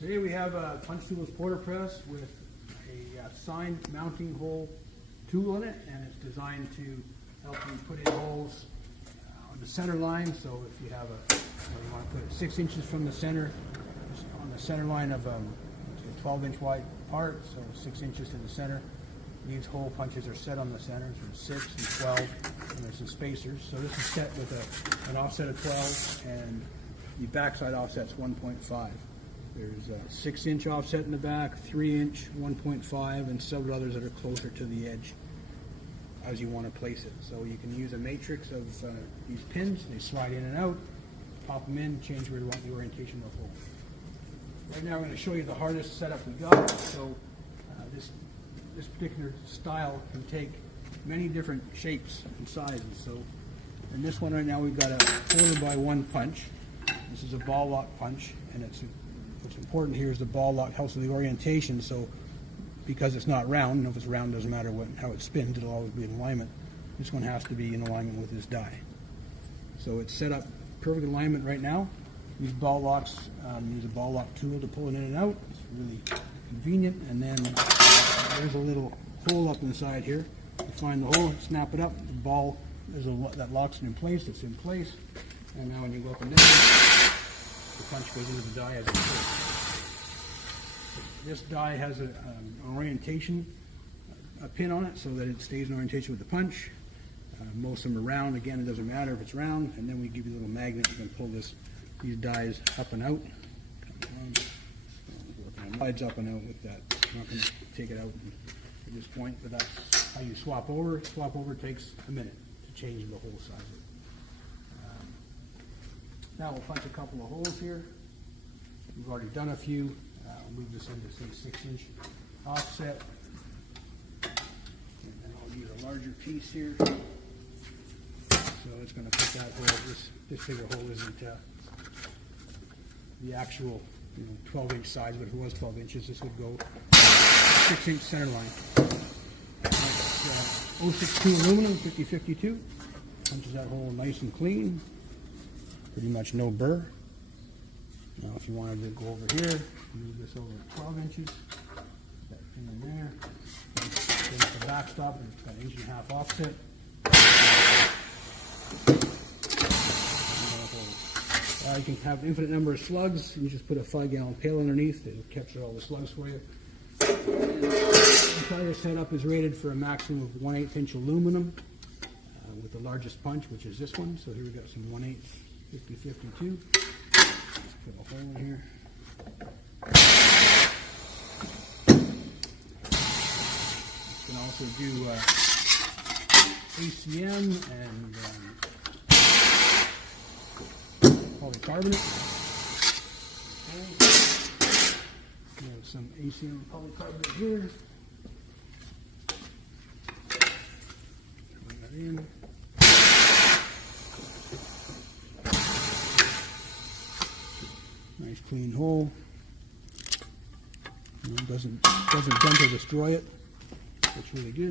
Today we have a punch tools porter press with a sign mounting hole tool in it, and it's designed to help you put in holes on the center line. So if you have you want to put it 6 inches from the center, on the center line of a 12-inch wide part, so 6 inches to the center. These hole punches are set on the center, so 6 and 12, and there's some spacers. So this is set with an offset of 12, and the backside offset's 1.5. There's a 6-inch offset in the back, 3-inch, 1.5, and several others that are closer to the edge as you want to place it. So you can use a matrix of these pins. They slide in and out, pop them in, change where you want the orientation of the hole. Right now I'm going to show you the hardest setup we got. So this particular style can take many different shapes and sizes. So in this one right now we've got a 4x1 punch. This is a ball lock punch, and what's important here is the ball lock helps with the orientation. So because it's not round, and if it's round, doesn't matter how it spins, it'll always be in alignment. This one has to be in alignment with this die. So it's set up perfect alignment right now. These ball locks, use a ball lock tool to pull it in and out. It's really convenient. And then there's a little hole up inside here. You find the hole, snap it up. The ball that locks it in place. It's in place. And now when you go up and down, the punch goes into the die as it's placed. This die has an orientation pin on it so that it stays in orientation with the punch. Most of them are round. Again, it doesn't matter if it's round. And then we give you a little magnet. You can pull these dies up and out. Slides up and out with that. I'm not going to take it out at this point, but that's how you swap over. Swap over takes a minute to change the hole size. Now we'll punch a couple of holes here. We've already done a few. We'll move this into, say, 6-inch offset. And then I'll use a larger piece here. So it's going to put that hole. This bigger hole isn't the actual 12-inch size, but if it was 12 inches, this would go 6-inch center line. That's 062 aluminum, 5052. Punches that hole nice and clean. Pretty much no burr. Now if you wanted to go over here, move this over 12 inches, put that pin in there. Then the backstop, and it's got an 1.5 offset. You can have an infinite number of slugs. You just put a 5-gallon pail underneath. It'll capture all the slugs for you. And the entire setup is rated for a maximum of 1/8 inch aluminum with the largest punch, which is this one. So here we've got some 1/8 50-52. Let's put a hole in here. You can also do ACM and polycarbonate. We have some ACM polycarbonate here. Bring that in. Nice clean hole. Doesn't dent or destroy it. Looks really good.